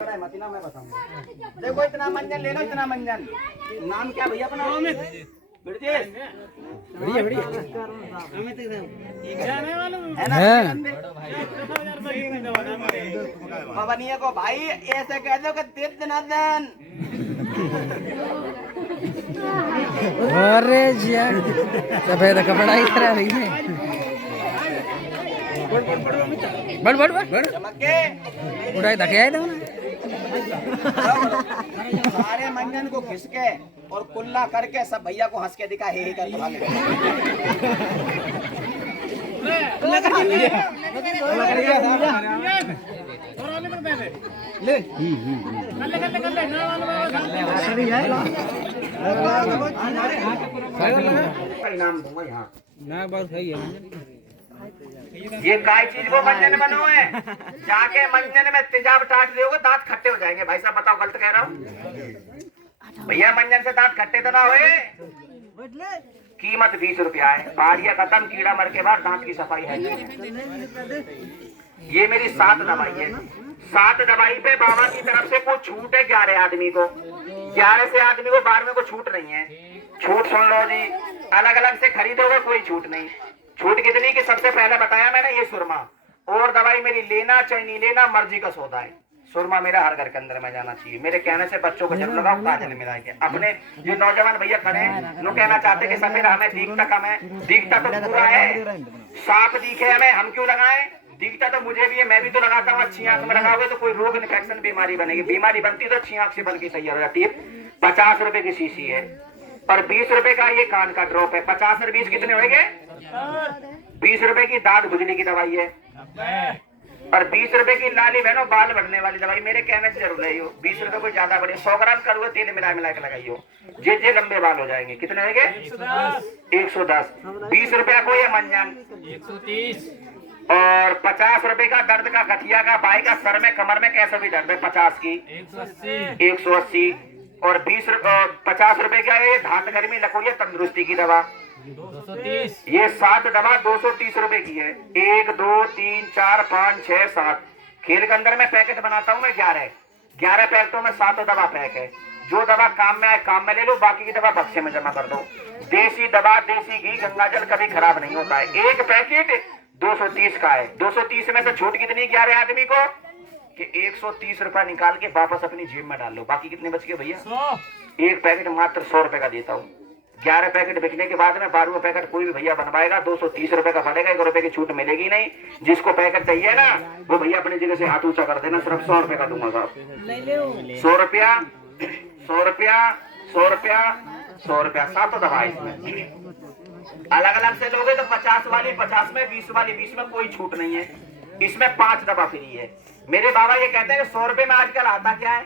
मतीना मैं बताऊंगा। देखो इतना मंजन ले लो, इतना मंजन। नाम क्या भैया अपना? ब्रजेश। बढ़िया बढ़िया है ना? पवनिया को भाई ऐसे कह दो कि तीर्थ जनार्दन। अरे जिया सफेद कपड़ा ही करा रही है। बढ़ बढ़ बढ़ बढ़ चमके उड़ाई धके आए थे ना। सारे मंजन को खिसके और कुल्ला करके सब भैया को हंस के दिखा हे कर भागे। ले नाम दूंगा यहाँ ना बात है ये काय चीज को मंजन बनो है। जाके मंजन में तेजाब टाट दोगे दांत खट्टे हो जाएंगे। भाई साहब बताओ गलत कह रहा हूँ भैया? मंजन से दांत खट्टे तो ना हुए। कीमत 20 रुपया है। बाड़िया खत्म, कीड़ा मर के बाद दांत की सफाई है। ये मेरी 7 दवाई है। 7 दवाई पे बाबा की तरफ से कोई छूट है 11 आदमी को। 11 से आदमी को 12 को छूट नहीं है। छूट सुन लो जी, अलग अलग से खरीदोगे कोई छूट नहीं। छूट कितनी की? सबसे पहले बताया मैंने ये सुरमा और दवाई मेरी लेना चाहे नहीं लेना मर्जी का सौदा है। सुरमा मेरा हर घर के अंदर में जाना चाहिए। मेरे कहने से बच्चों को जब लगाओ काजल मिला के। अपने जो नौजवान भैया खड़े हैं वो कहना चाहते कि सफेद हमें दिखता कम है। दिखता तो पूरा है, साफ दिखे हमें, हम क्यों लगाएं? दिखता तो मुझे भी है, मैं भी तो लगाता हूँ। अच्छी आंख में लगाओगे तो कोई रोग इन्फेक्शन बीमारी बनेगी। बीमारी बनती तो अच्छी आंख से बन के सही हो जाती है। 50 रुपए की शीशी है और 20 रुपए का ये कान का ड्रॉप है। 50 और 20 कितने होंगे? 20 रुपए की दांत खुजली की दवाई है और 20 रुपए की लाली बहनों बाल बढ़ने वाली दवाई। मेरे कहने से जरूर है 20 रुपए कोई ज्यादा बढ़े। 100 ग्राम कड़वा तेल मिला मिला के लगाइयो, जे लंबे बाल हो जाएंगे। कितने होंगे? 110। 20 रुपया को ये मंजन 130 और 50 रुपए का दर्द का गठिया का बाई का सर में कमर में कैसा भी दर्द है 50 की 180 और 50 रुपए का ये धात गर्मी लकोड़िया तंदुरुस्ती की दवा 230। ये 7 दवा 230 रुपए की है। 1 2 3 4 5 6 7 खेल के अंदर में पैकेट बनाता हूँ मैं 11 पैकेटों में 7 दवा पैक है। जो दवा काम में आए काम में ले लो, बाकी की दवा बक्से में जमा कर दो। देसी दवा देसी घी गंगा जल कभी खराब नहीं होता है। एक पैकेट 230 का है। 230 में से छूट कितनी 11 आदमी को कि 130 रुपया निकाल के वापस अपनी जेब में डाल लो। बाकी कितने बच गए भैया? 100। एक पैकेट मात्र 100 रुपए का देता हूँ। 11 पैकेट बिकने के बाद में 12वां पैकेट कोई भी भैया बनवाएगा 230 रुपए का पड़ेगा। 1 रुपए की छूट मिलेगी नहीं। जिसको पैकेट चाहिए ना वो भैया अपनी जगह से हाथ ऊंचा कर देना। सिर्फ 100 रुपए का दूंगा साहब। 100 रुपया 100 रुपया 100 रुपया 100 रुपया 7 दवा इसमें। अलग अलग से लोगे तो 50 वाली 50 में, 20 वाली 20 में कोई छूट नहीं है। इसमें 5 दवा फ्री है। मेरे बाबा ये कहते हैं 100 रुपए में आजकल आता क्या है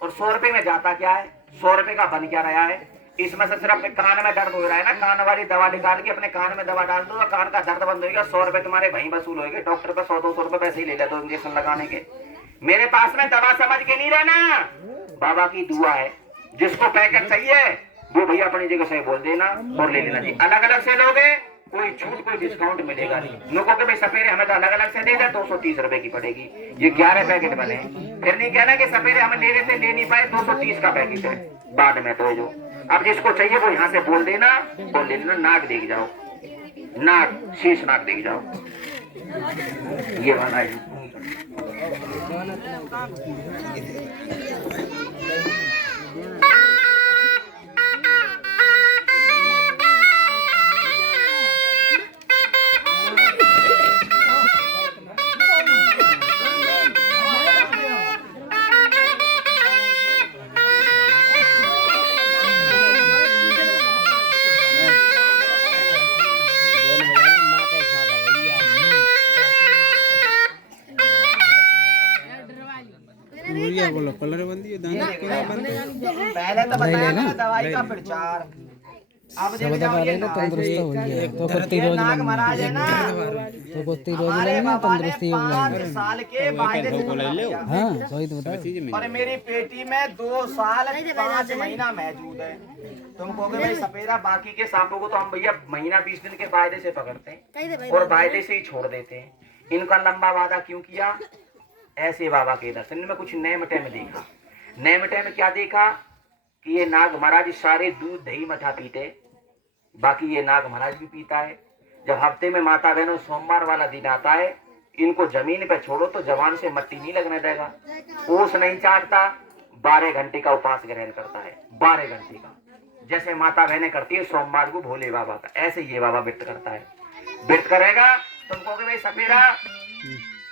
और 100 रुपए में जाता क्या है। 100 रुपए का बन क्या रहा है? इसमें से सिर्फ कान में दर्द हो रहा है ना, कान वाली दवा निकाल के अपने कान में दवा डाल दो और कान का दर्द बंद होगा। 100 रुपए तुम्हारे वहीं वसूल होंगे। डॉक्टर पे 100-200 रुपए पैसे ही ले लेते हो इंजेक्शन लगाने के। मेरे पास में दवा समझ के नहीं रहना, बाबा की दुआ है। जिसको पैकेट चाहिए वो भैया अपनी जगह से बोल देना और ले लेना जी। अलग अलग से लोगे कोई छूट कोई डिस्काउंट मिलेगा नहीं। लोगों के भाई सपेरे हमें तो अलग अलग से दे दे 230 रुपए की पड़ेगी। ये 11 पैकेट बने। फिर नहीं कहना कि सपेरे हमें ले रहे थे ले नहीं पाए। 230 का पैकेट है बाद में तो जो। अब जिसको चाहिए वो यहाँ से बोल देना और ले लेना। नाक देख जाओ, नाक शीश नाक देख जाओ। ये वाला है। बोलो कलर बंदी है दाना पहले तो बताया ना दवाई का प्रचार। अब जब जाओगे ना तंदुरुस्त हो गया तो कुत्ती रोज नाग महाराज है ना तो कुत्ती रोज हमारे लेना बाबा ने तंदुरुस्ती हो 5 साल के वायदे से हां सही तो बताओ। और मेरी पेटी में 2 साल 5 महीना मौजूद है। तुम कहोगे भाई सपेरा बाकी के सांपों को तो हम भैया महीना 20 दिन के वायदे से पकड़ते हैं और वायदे से ही छोड़ देते हैं। इनका लंबा वादा क्यों किया? ऐसे बाबा के दर्शन में कुछ नेमटे में देखा। नेमटे में क्या देखा कि ये नाग महाराज सारे दूध दही मठा पीते, बाकी ये नाग महाराज भी पीता है। जब हफ्ते में माता बहनों सोमवार वाला दिन आता है, इनको जमीन पे छोड़ो तो जवान से मट्टी नहीं लगने देगा। ओस नहीं चाटता, 12 घंटे का उपवास ग्रहण करता है, 12 घंटे का, जैसे माता बहनें करती है सोमवार को भोले बाबा का, ऐसे ये बाबा व्रत करता है। व्रत करेगा तुम कहोगे भाई सफेरा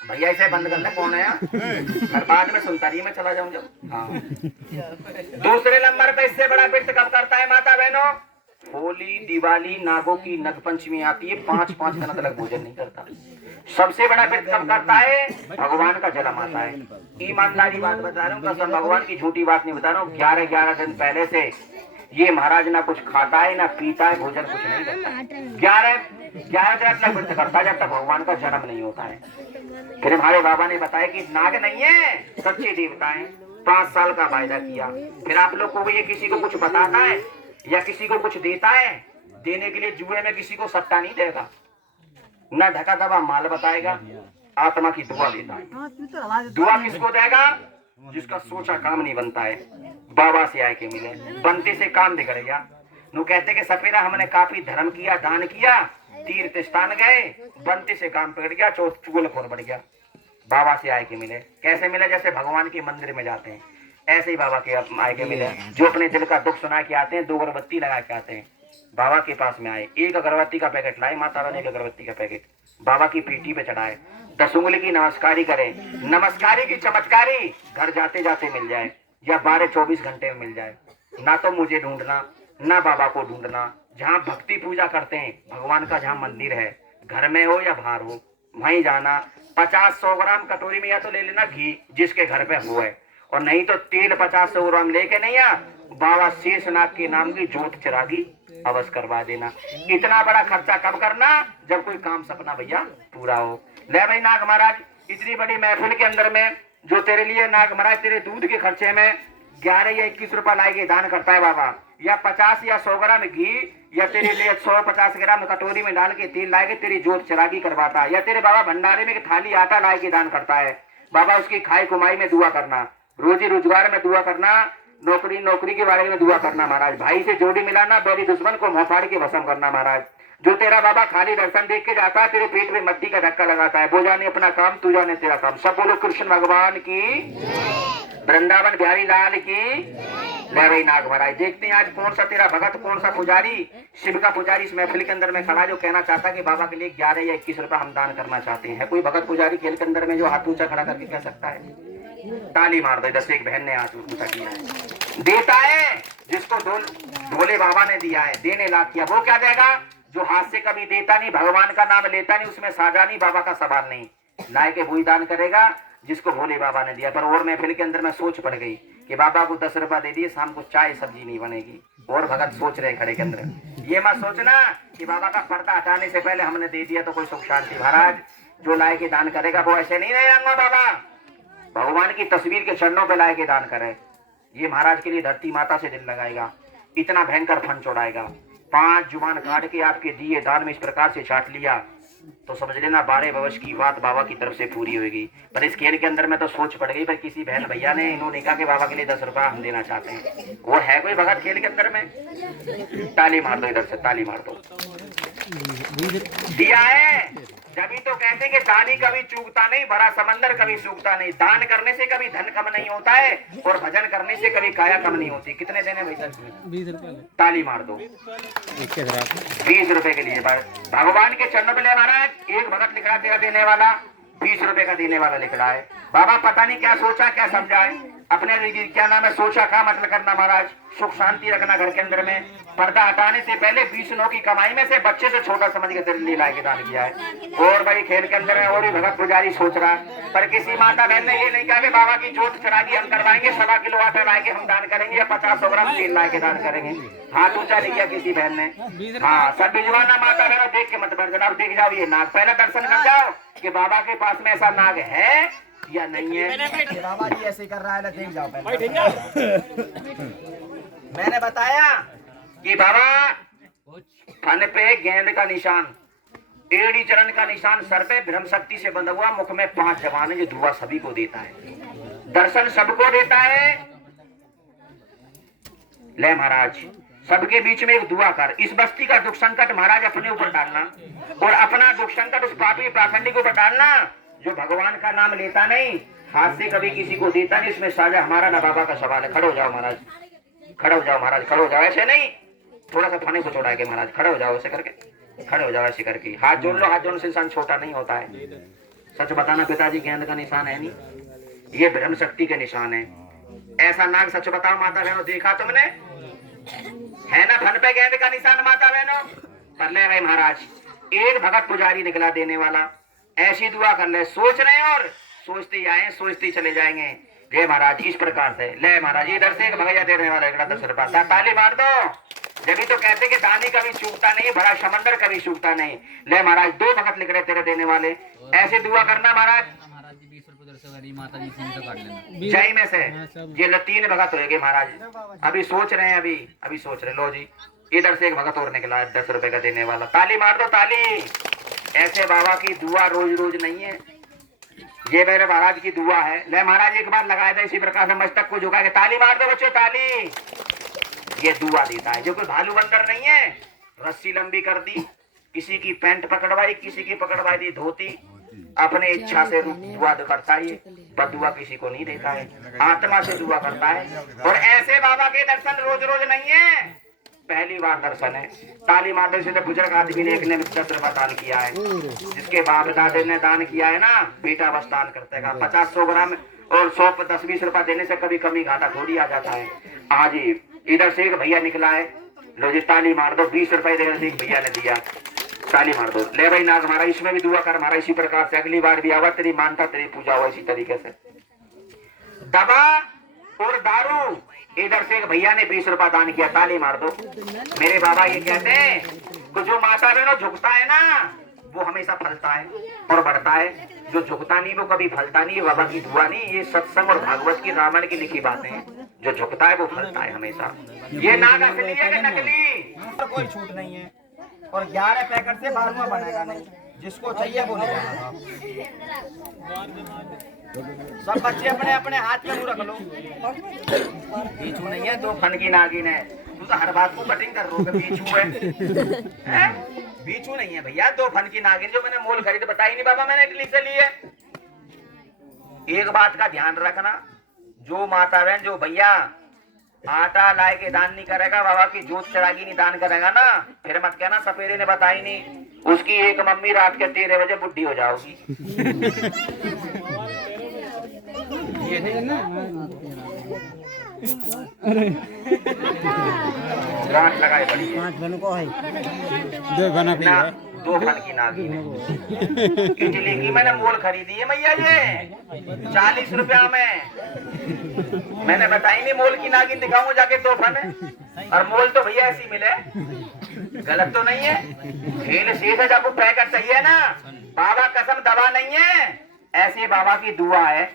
भैया इसे बंद करना कौन है, हर बाद में सुनतारी में चला जाऊं जब। हाँ। दूसरे नंबर पे इससे बड़ा व्रत कब करता है माता बहनों? होली, दिवाली, नागों की नगपंचमी आती है, 5-5 दिन तक भोजन नहीं करता। सबसे बड़ा व्रत कब करता है? भगवान का जन्म आता है। ईमानदारी बात बता रहा हूँ, कसम भगवान की झूठी बात नहीं बता रहा हूँ। 11 दिन पहले से ये महाराज ना कुछ खाता है ना पीता है, भोजन कुछ नहीं करता। 11 दिन अपना व्रत करता है जब तक भगवान का जन्म नहीं होता है। फिर हमारे बाबा ने बताया कि नाग नहीं है, सच्चे देवता है। 5 साल का वायदा किया। फिर आप लोग को ये किसी को कुछ बताता है या किसी को कुछ देता है, देने के लिए जुए में किसी को सट्टा नहीं देगा, ना ढका दबा माल बताएगा, आत्मा की दुआ देता है। दुआ किसको देगा? जिसका सोचा काम नहीं बनता है, बाबा से आए के मिले, बनते से काम बिगड़ गया। नु कहते कि सफेरा हमने काफी धर्म किया, दान किया, तीर्थ स्थान गए, बनते से काम बिगड़ गया, चुगलखोर बढ़ गया। बाबा से आए के मिले। कैसे मिले? जैसे भगवान के मंदिर में जाते हैं ऐसे ही बाबा के आए के मिले। जो अपने दिल का दुख सुना के आते हैं, 2 अगरबत्ती लगा के आते हैं, बाबा के पास में आए, 1 अगरबत्ती का पैकेट लाए, माता रानी 1 अगरबत्ती का पैकेट बाबा की पीठी पे चढ़ाए, 10 उंगली की नमस्कारी करें, नमस्कारी की चमत्कारी घर जाते जाते मिल जाए या 12-24 घंटे में मिल जाए। ना तो मुझे ढूंढना, ना बाबा को ढूंढना। जहाँ भक्ति पूजा करते हैं भगवान का, जहाँ मंदिर है, घर में हो या बाहर हो, वहीं जाना। 50-100 ग्राम कटोरी में या तो ले लेना घी जिसके घर पे हुआ है, और नहीं तो तेल 50-100 ग्राम लेके नहीं आ, बाबा शेषनाग के नाम की जोत चिरागी अवश्य करवा देना। इतना बड़ा खर्चा कब करना? जब कोई काम सपना भैया पूरा हो। ले भाई नाग महाराज, इतनी बड़ी महफिल के अंदर में जो तेरे लिए नाग महाराज तेरे दूध के खर्चे में 11 या 21 रुपए लाई के दान करता है बाबा, या 50 या 100 ग्राम घी, या तेरे लिए 150 ग्राम कटोरी में डाल के तेल लाए के तेरी जोत चिरागी करवाता है, या तेरे बाबा भंडारे में थाली आटा लाए के दान करता है। बाबा उसकी खाई कमाई में दुआ करना, रोजी रोजगार में दुआ करना, नौकरी के बारे में दुआ करना महाराज, भाई से जोड़ी मिलाना, बैरी दुश्मन को मुंह फाड़ के भस्म करना महाराज। जो तेरा बाबा खाली दर्शन देख के जाता है, तेरे पेट में मट्टी का धक्का लगाता है, वो जाने अपना काम, तू जाने तेरा काम। सब बोलो कृष्ण भगवान की, वृंदावन बिहारी लाल की। भाई नाग महाराज, देखते हैं आज कौन सा तेरा भगत, कौन सा पुजारी, शिव का पुजारी इस महफिल के अंदर में खड़ा जो कहना चाहता है कि बाबा के लिए 11 या 21 रुपए हम दान करना चाहते हैं। कोई भगत पुजारी खेल के अंदर में जो हाथ ऊंचा खड़ा करके कह सकता है? ताली मार दो। 10 एक बहन ने हाथ ऊंचा किया है। देता है जिसको भोले बाबा ने दिया है, देने लायक किया, वो क्या देगा? जो हाथ से कभी देता नहीं, भगवान का नाम लेता नहीं, उसमें साजा नहीं, बाबा का सवाल नहीं, लाए के वही दान करेगा जिसको भोले बाबा ने दिया। पर और महफिल के अंदर में सोच पड़ गई कि बाबा को 10 रुपया दे दिए, शाम को चाय सब्जी नहीं बनेगी। और भगत सोच रहे खड़े के अंदर, ये मत सोचना कि बाबा का पर्दा हटाने से पहले हमने दे दिया तो कोई सुख शांति। महाराज जो लाए के दान करेगा वो ऐसे नहीं रहेगा, बाबा भगवान की तस्वीर के चरणों पे लाए के दान करे। ये महाराज के लिए धरती माता से दिल लगाएगा, इतना भयंकर फन चढ़ाएगा। 5 जुबान काट के आपके दिए दान में इस प्रकार से चाट लिया तो समझ लेना 12 वर्ष की बात बाबा की तरफ से पूरी होगी। पर इस खेल के अंदर में तो सोच पड़ गई, पर किसी बहन भैया ने इन्होंने कहा कि बाबा के लिए 10 रुपया हम देना चाहते हैं। और है कोई भगत खेल के अंदर में? ताली मार दो, इधर से ताली मार दो। दिया है जभी तो कहते हैं कि दानी कभी चूकता नहीं, बड़ा समंदर कभी सूखता नहीं। दान करने से कभी धन कम नहीं होता है और भजन करने से कभी काया कम नहीं होती। कितने देने भैया? 20 रुपए। ताली मार दो। 20 रुपए के लिए भगवान के चरणों पे ले महाराज। एक भगत लिख रहा तेरा देने वाला, 20 रुपए का देने वाला लिख रहा है। बाबा पता नहीं क्या सोचा क्या समझा है, अपने क्या नाम है सोचा का मतलब करना महाराज, सुख शांति रखना घर के अंदर में। पर्दा हटाने से पहले 20 नौ की कमाई में से बच्चे से छोटा समझ के तेरे लिए लाए के दान किया है। और बड़ी खेल के अंदर में और भी भगत पुजारी सोच रहा है, पर किसी माता बहन ने ये नहीं कहा कि बाबा की जोत चिरागी हम करवाएंगे, 1.25 किलो आटा लाए के हम दान करेंगे या 50 ग्राम तेल लाए के दान करेंगे। हाथ ऊंचा नहीं किया किसी बहन ने। हाँ सब भिजवाना माता बहनों, देख के मत बैठ जाना, देख जाओ ये नाग, पहले दर्शन कर जाओ कि बाबा के पास में ऐसा नाग है या नहीं है। बाबा जी ऐसे कर रहा है, देख जाओ मैंने बताया कि बाबा फन पे गेंद का निशान, एड़ी चरण का निशान सर पे, ब्रह्म शक्ति से बंधा हुआ, मुख में 5 जबान है, जो दुआ सभी को देता है, दर्शन सबको देता है। ले महाराज, सबके बीच में एक दुआ कर, इस बस्ती का दुख संकट महाराज अपने ऊपर डालना, और अपना दुख संकट उस पापी पाखंडी के ऊपर डालना जो भगवान का नाम लेता नहीं, हाथ से कभी किसी को देता नहीं। इसमें साजा हमारा ना बाबा का सवाल है। खड़े हो जाओ महाराज, खड़े हो जाओ महाराज, खड़े हो जाओ, ऐसे नहीं, थोड़ा सा फने को छोड़ा के महाराज, खड़े हो जाओ ऐसे करके, खड़े हो जाओ ऐसे करके, हाथ जोड़ लो। हाथ जोड़ने से इंसान छोटा नहीं होता है। सच बताना पिताजी, गेंद का निशान है नहीं, ये ब्रह्म शक्ति के निशान है। ऐसा नाग, सच बताओ माता बहनों, देखा तुमने है ना फन पे गेंद का निशान माता बहनों? कर ले भाई महाराज, एक भगत पुजारी निकला देने वाला, ऐसी दुआ कर ले, सोच रहे और सोचते ही आए, सोचते ही चले जाएंगे। जय महाराज, इस प्रकार से ले महाराज, इधर से एक भगैया देने वाला, एक 10 रुपया, ताली मार दो। जब तो कहते कि दानी कभी चूकता नहीं, बड़ा समंदर कभी चूकता नहीं। ले महाराज, 2 भगत निकले तेरे देने वाले, ऐसे दुआ करना महाराज। जय में से ये 3 भगत होएंगे महाराज। अभी सोच रहे हैं, अभी सोच रहे। लो जी, इधर से एक भगत और निकला है 10 रुपए का देने वाला, ताली मार दो ताली। ऐसे बाबा की दुआ रोज रोज नहीं है, ये मेरे महाराज की दुआ है। ले महाराज, एक बार लगाए थे इसी प्रकार से मस्तक को झुका के, ताली मार दो बच्चों ताली। ये दुआ देता है, जो कोई भालू बंदर नहीं है। रस्सी लंबी कर दी, किसी की पैंट पकड़वाई, किसी की पकड़वाई दी धोती, अपने इच्छा से दुआ करता है। बदुआ किसी को नहीं देता है, आत्मा से दुआ करता है। और ऐसे बाबा के दर्शन रोज रोज नहीं है, पहली बार दर्शन है। ताली मारने से बुजुर्ग आदमी ने एक ने 10 रुपया दान किया है, जिसके बाप दादे ने दान किया है ना, बेटा बस दान करते हैं। 50-100 ग्राम और 100-10-20 रुपया देने से कभी कमी घाटा थोड़ी आ जाता है। आज इधर से एक भैया निकला है, लो जी ताली मार दो, 20 रुपए देने से एक भैया ने दिया, ताली मार दो। ले भाई नाग हमारा, इसमें भी दुआ कर हमारा, इसी प्रकार से अगली बार भी आवा, तेरी मानता तेरी पूजा हो, इसी तरीके से। दवा और दारू, इधर से एक भैया ने 20 रुपया दान किया, ताली मार दो। मेरे बाबा ये कहते हैं कि जो माता बहनों झुकता है ना, वो हमेशा फलता है और बढ़ता है। जो झुकता नहीं वो कभी फलता नहीं। बाबा की दुआ नहीं, ये सत्संग और भागवत की रामायण की लिखी बातें हैं। जो झुकता है वो फलता है हमेशा। ये नाग असली है कि नकली, कोई छूट नहीं है। और 11 पैकेट से 12वां बनेगा नहीं, जिसको चाहिए वो ले जाना। सब बच्चे अपने अपने हाथ में मुंह रख लो। बीचू नहीं है, 2 फन की नागिन है। तू तो हर बात को कटिंग कर रहा है, बीचू है? बीचू नहीं है भैया, 2 फन की नागिन, जो मैंने मोल खरीद बताई नहीं बाबा, मैंने इटली से ली है। एक बात का ध्यान रखना, जो माता बहन, जो भैया आटा लाए के दान नहीं करेगा, बाबा की जोत चढ़ागी नहीं दान करेगा ना, फिर मत कहना सपेरे ने बताई नहीं। उसकी एक मम्मी रात के 13 बजे बुढ़ी हो जाओगी। ये ना गांठ लगाए बड़ी है, 5 बन को है, 2 फन की नागिन है। इटली की मैंने मोल खरीदी है भैया, ये 40 रुपया में। मैंने बताई नहीं मोल की नागिन दिखाऊं जाके, 2 फन है और मोल तो भैया ऐसी मिले, गलत तो नहीं है। खेल शेष है, जब वो पैकेट चाहिए ना, बाबा कसम दवा नहीं है, ऐसे बाबा की दुआ है।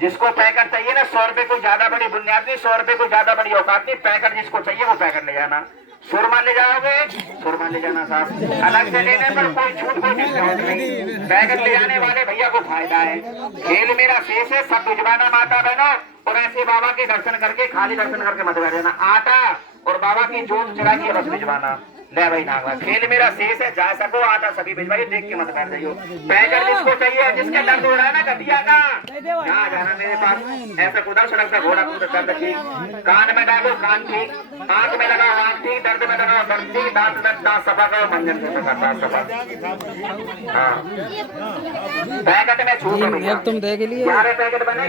जिसको पैकेट चाहिए ना, 100 रुपए कोई ज्यादा बड़ी बुनियाद नहीं, 100 रुपए कोई ज्यादा बड़ी औकात नहीं। पैकेट जिसको चाहिए वो पैकेट ले जाना। सुरमा ले जाओगे, सुरमा ले जाना साहब, अलग से लेने पर कोई छूट कोई डिस्काउंट नहीं। पैकेट ले जाने वाले भैया को फायदा है। खेल मेरा शेष है, सब भिजवाना माता बहनों। और ऐसे बाबा के दर्शन करके, खाली दर्शन करके मत बैठ जाना। आटा और बाबा की जोत चढ़ा के बस भिजवाना। ले भाई नागवा, खेल मेरा शेष है, जा सको आटा सभी भिजवाइए, देख के मत बैठ जाइयो। पैकेट जिसको चाहिए, जिसके दर्द हो रहा है ना गठिया का, यहाँ जाना मेरे पास। ऐसा कुदर सड़क का घोड़ा कूद दर्द ठीक, कान में डालो कान ठीक, आंख में लगाओ आंख ठीक, दर्द में लगाओ दर्द ठीक, दांत में दांत सफा करो, मंजन से दांत सफा। हाँ पैकेट में छूट, तुम देख लिए 11 पैकेट बने।